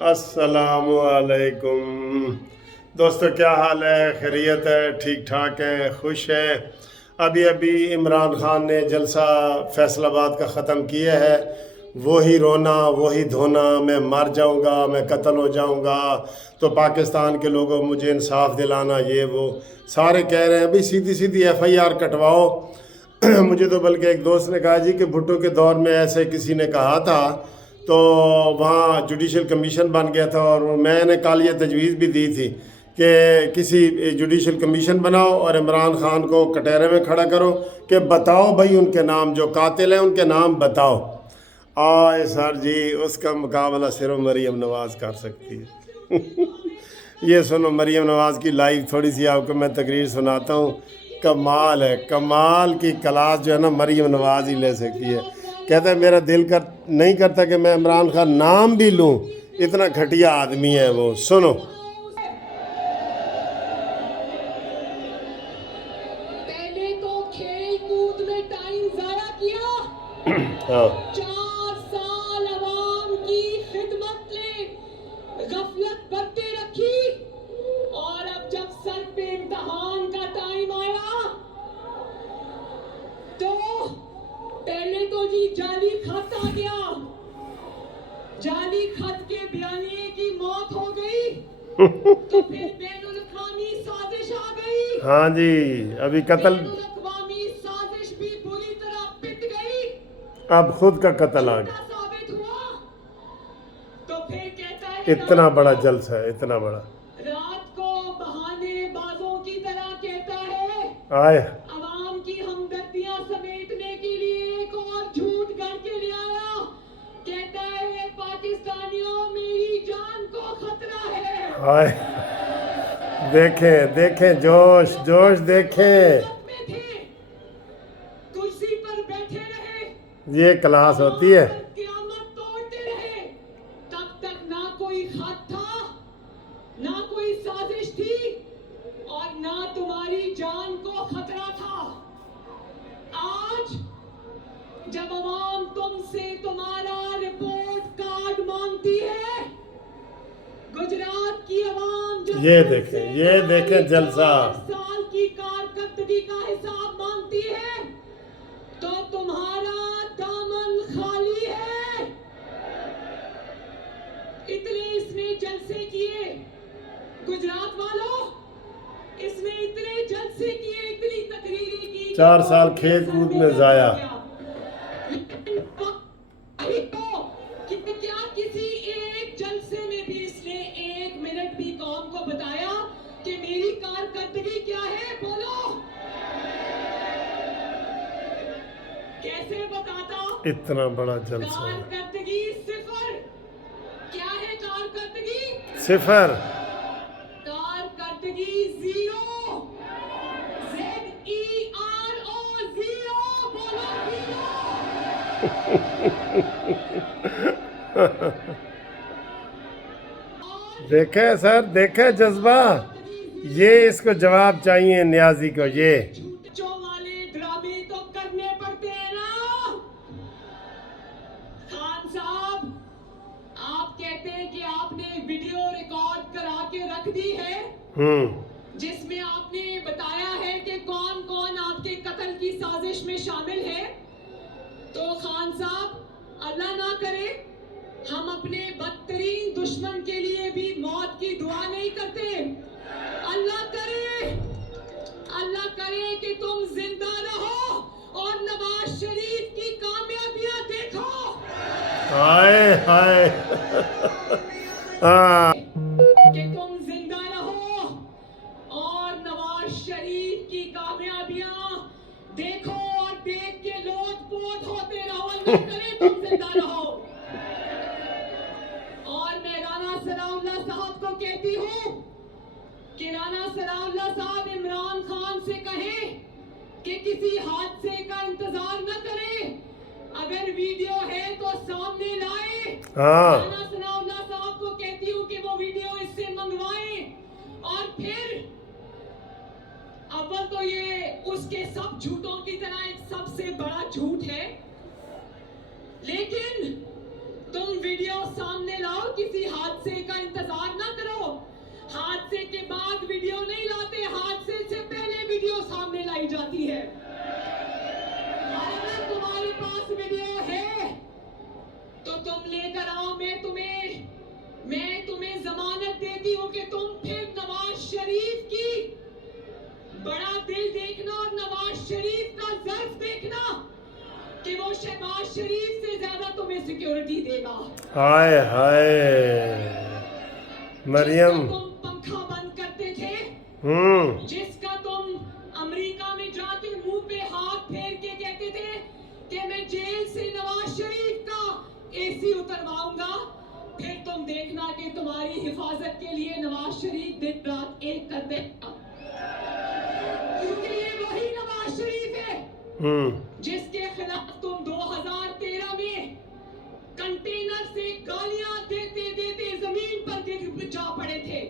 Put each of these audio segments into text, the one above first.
अस्सलाम वालेकुम दोस्तों, क्या हाल है? खैरियत है? ठीक ठाक है? खुश है? अभी अभी इमरान खान ने जलसा फैसलाबाद का ख़त्म किया है। वही रोना वही धोना, मैं मर जाऊंगा, मैं कत्ल हो जाऊंगा, तो पाकिस्तान के लोगों मुझे इंसाफ दिलाना, ये वो सारे कह रहे हैं भाई सीधी सीधी FIR कटवाओ। मुझे तो बल्कि एक दोस्त ने कहा जी कि भुट्टो के दौर में ऐसे किसी ने कहा था तो वहाँ जुडिशल कमीशन बन गया था, और मैंने कल ये तजवीज़ भी दी थी कि किसी जुडिशल कमीशन बनाओ और इमरान खान को कटहरे में खड़ा करो कि बताओ भाई उनके नाम, जो कातिल हैं उनके नाम बताओ। आए सर जी, उसका मुकाबला सिर्फ मरीम नवाज़ कर सकती है। ये सुनो, मरीम नवाज़ की लाइव थोड़ी सी आपको मैं तकरीर सुनाता हूँ। कमाल है, कमाल की क्लास जो है ना मरीम नवाज़ ही ले सकती है। कहता है मेरा दिल नहीं करता कि मैं इमरान खान नाम भी लूँ, इतना घटिया आदमी है वो। सुनो। पहले तो खेल कूद में टाइम जाया किया, हाँ 4 साल अवाम की खिदमत में गफलत बरते रखी, और अब जब सर पे इम्तिहान का टाइम आया तो पहले तो जी जाली खत आ गया, जाली खत के बयानिए की मौत हो गई, तो फिर बैनुल-अक़वामी साजिश आ गई। हाँ जी, अभी कत्ल, बैनुल-अक़वामी साजिश भी बुरी तरह पिट गई, अब खुद का कत्ल आ गया। साबित हुआ। तो फिर कहता है इतना बड़ा जलसा है, इतना बड़ा। रात को बहाने बाजों की तरह कहता है आए अवाम की हमदर्दियां समेटने के लिए एक और झूठ गढ़ के ले आया। कहता है पाकिस्तानियों, मेरी जान को खतरा है। आए, देखें देखें जोश जोश देखें, में थे, कुर्सी पर बैठे रहे, ये क्लास होती है। क़यामत तोड़ते रहे, तब तक ना कोई खत था, ना कोई साजिश थी, और ना तुम्हारी जान को खतरा था। आज जब अवाम तुमसे तुम्हारा रिपोर्ट कार्ड मांगती है, गुजरात की अवाम जो ये देखें जलसा। 4 साल की कारकर्दगी का हिसाब मांगती है, तो तुम्हारा दामन खाली है। इतने इसने जलसे किए गुजरात वालों, इसने इतने जलसे किए, इतनी तकरीरें की, 4 साल खेत कूद में जाया। क्या किसी एक जलसे में भी इसने 1 मिनट भी कौम को बताया कि मेरी कारकर्दगी क्या है? बोलो, कैसे बताता? इतना बड़ा जलसा है। कारकर्दगी सिफर। क्या है कारकर्दगी? सिफर। कारकर्दगी ज़ीरो, ZERO, ज़ीरो। बोलो देखे सर, देखे जज्बा, ये इसको जवाब चाहिए न्याजी को। ये झूठों वाले ड्रामे तो करने पड़ते हैं ना। खान साहब, आप कहते हैं कि आपने वीडियो रिकॉर्ड करा के रख दी है, जिसमें आपने बताया है कि कौन कौन आपके कत्ल की साजिश में शामिल है। तो खान साहब, अल्लाह ना करे हम अपने बदतरीन दुश्मन के लिए भी मौत की दुआ नहीं करते। अल्लाह करे कि तुम जिंदा रहो और नवाज शरीफ की कामयाबियां देखो। हाय हाय। कि तुम जिंदा रहो और नवाज शरीफ की कामयाबियां देखो, और देख के लोट-पोट होते रहो। अल्लाह करे तुम जिंदा रहो। और मैं राना सनाउल्लाह साहब को कहती हूँ कि राना सनाउल्लाह साहब इमरान खान से कहें कि किसी हादसे का इंतजार न करें, अगर वीडियो है तो सामने लाए। राना सनाउल्लाह साहब को कहती हूँ कि वो वीडियो इससे मंगवाएं, और फिर अव्वल तो ये उसके सब झूठों की तरह एक सबसे बड़ा झूठ है, लेकिन तुम वीडियो सामने लाओ किसी हादसे हाय हाय मरियम। जिसका तुम पंखा बंद करते थे, जिसका तुम अमेरिका में जाके मुंह पे हाथ फेर के कहते थे कि मैं जेल से नवाज शरीफ का एसी उतरवाऊंगा, फिर तुम देखना कि तुम्हारी हिफाजत के लिए नवाज शरीफ दिन रात एक कर देगा, क्योंकि ये वही नवाज शरीफ है जिसके खिलाफ तुम 2013 में कंटेनर से गालियां देते देते जमीन पर गिर जा पड़े थे।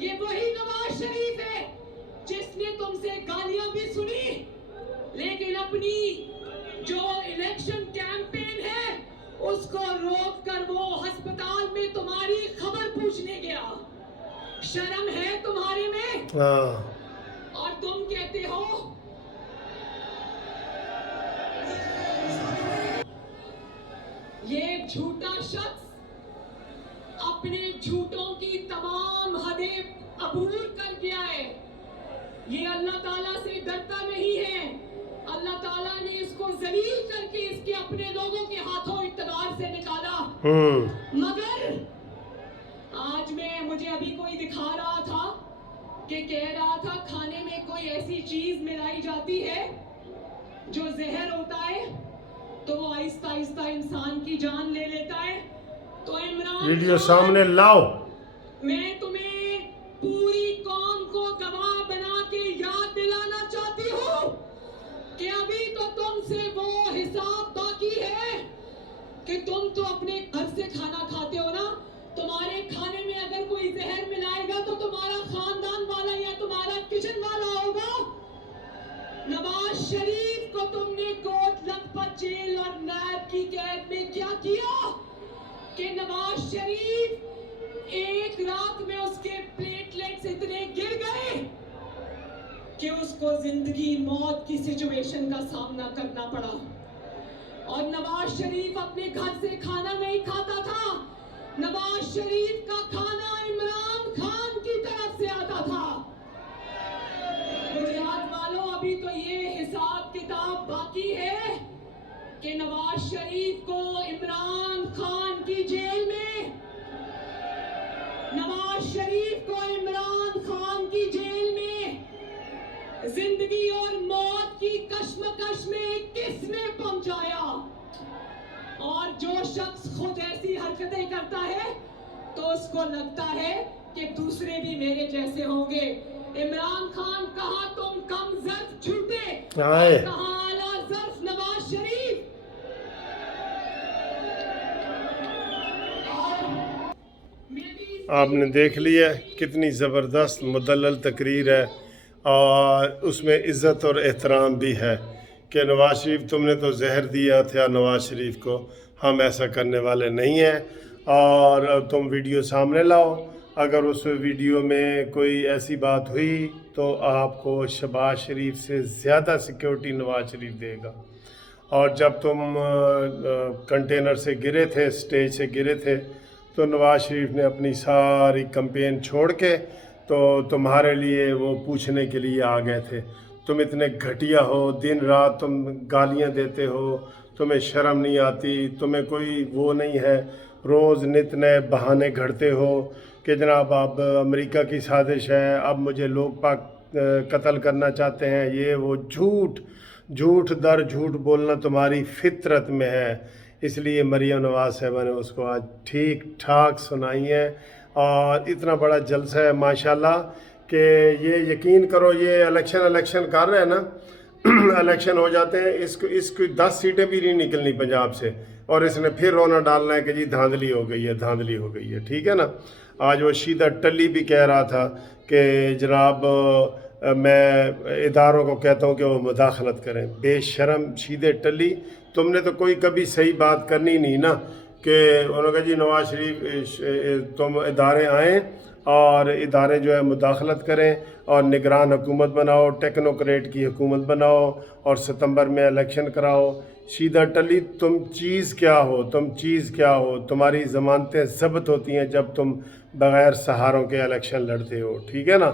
ये वही नवाज शरीफ है जिसने तुमसे गालियां भी सुनी, लेकिन अपनी जो इलेक्शन कैंपेन है उसको रोक कर वो अस्पताल में तुम्हारी खबर पूछने गया। शर्म है तुम्हारे में? और तुम कहते हो ये झूठा शख्स अपने झूठों की तमाम हदें अबूर कर गया है। ये अल्लाह ताला से डरता नहीं है। अल्लाह ताला ने इसको जलील करके इसके अपने लोगों के हाथों इक़्तिदार से निकाला। मगर आज मुझे अभी कोई दिखा रहा था कि कह रहा था खाने में कोई ऐसी चीज मिलाई जाती है जो जहर होता है तो वो आहिस्ता आहिस्ता इंसान की जान ले लेता है। तो इमरान वीडियो सामने लाओ। मैं तुम्हें पूरी कौम को गवाह बना के याद दिलाना चाहती हूँ कि अभी तो तुमसे वो हिसाब बाकी है कि तुम तो अपने घर से खाना खाते हो ना, तुम्हारे खाने में अगर कोई जहर मिलाएगा तो तुम्हारा खानदान वाला या तुम्हारा किचन वाला होगा। नवाज शरीफ को तुमने कोट लखपत जेल और नैब की कैद में क्या किया कि नवाज शरीफ एक रात में उसके प्लेटलेट्स इतने गिर गए कि उसको जिंदगी मौत की सिचुएशन का सामना करना पड़ा। और नवाज शरीफ अपने घर से खाना नहीं खाता था, नवाज शरीफ का खाना इमरान खान की तरफ से आता था। गुजरात वालों, अभी तो ये हिसाब किताब बाकी है कि नवाज शरीफ को इमरान खान की जेल में, नवाज शरीफ को इमरान खान की जेल में जिंदगी और मौत की कश्मकश में किसने पहुंचाया। और जो शख्स खुद ऐसी हरकतें करता है तो उसको लगता है कि दूसरे भी मेरे जैसे होंगे। इमरान खान कहा तुम कम ज़र्फ झूठे, कहा आला ज़र्फ नवाज शरीफ। आपने देख लिया कितनी ज़बरदस्त मुदल्लल तकरीर है और उसमें इज़्ज़त और एहतराम भी है कि नवाज शरीफ तुमने तो जहर दिया था नवाज शरीफ को, हम ऐसा करने वाले नहीं हैं। और तुम वीडियो सामने लाओ, अगर उस वीडियो में कोई ऐसी बात हुई तो आपको शहबाज शरीफ से ज़्यादा सिक्योरिटी नवाज शरीफ देगा। और जब तुम कंटेनर से गिरे थे, स्टेज से गिरे थे, तो नवाज शरीफ ने अपनी सारी कैंपेन छोड़ के तो तुम्हारे लिए वो पूछने के लिए आ गए थे। तुम इतने घटिया हो, दिन रात तुम गालियां देते हो, तुम्हें शर्म नहीं आती, तुम्हें कोई वो नहीं है, रोज़ नित नए बहाने घड़ते हो कि जनाब अब अमेरिका की साजिश है, अब मुझे लोग पाक कत्ल करना चाहते हैं, ये वो झूठ दर झूठ बोलना तुम्हारी फितरत में है। इसलिए मरियम नवाज साहबा ने उसको आज ठीक ठाक सुनाई है और इतना बड़ा जलसा है माशाल्लाह कि ये यकीन करो, ये इलेक्शन कर रहे हैं ना इलेक्शन हो जाते हैं, इसको 10 सीटें भी नहीं निकलनी पंजाब से और इसने फिर रोना डालना है कि जी धांधली हो गई है, ठीक है ना। आज वो शीदा टल्ली भी कह रहा था कि जनाब मैं इदारों को कहता हूँ कि वो मुदाखलत करें। बेशरम शीदे टल्ली, तुमने तो कोई कभी सही बात करनी नहीं ना कि उन्होंने कहा जी नवाज शरीफ तुम इदारे आएँ और इदारे जो है मुदाखलत करें और निगरान हुकूमत बनाओ, टेक्नोक्रेट की हुकूमत बनाओ और सितंबर में इलेक्शन कराओ। सीधा टली, तुम चीज़ क्या हो, तुम्हारी ज़मानतें ज़ब्त होती हैं जब तुम बग़ैर सहारों के इलेक्शन लड़ते हो, ठीक है ना।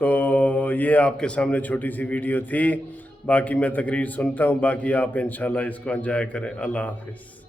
तो ये आपके सामने छोटी सी वीडियो थी, बाकी मैं तकरीर सुनता हूँ, बाकी आप इंशाल्लाह इसको एंजॉय करें। अल्लाह हाफिज़।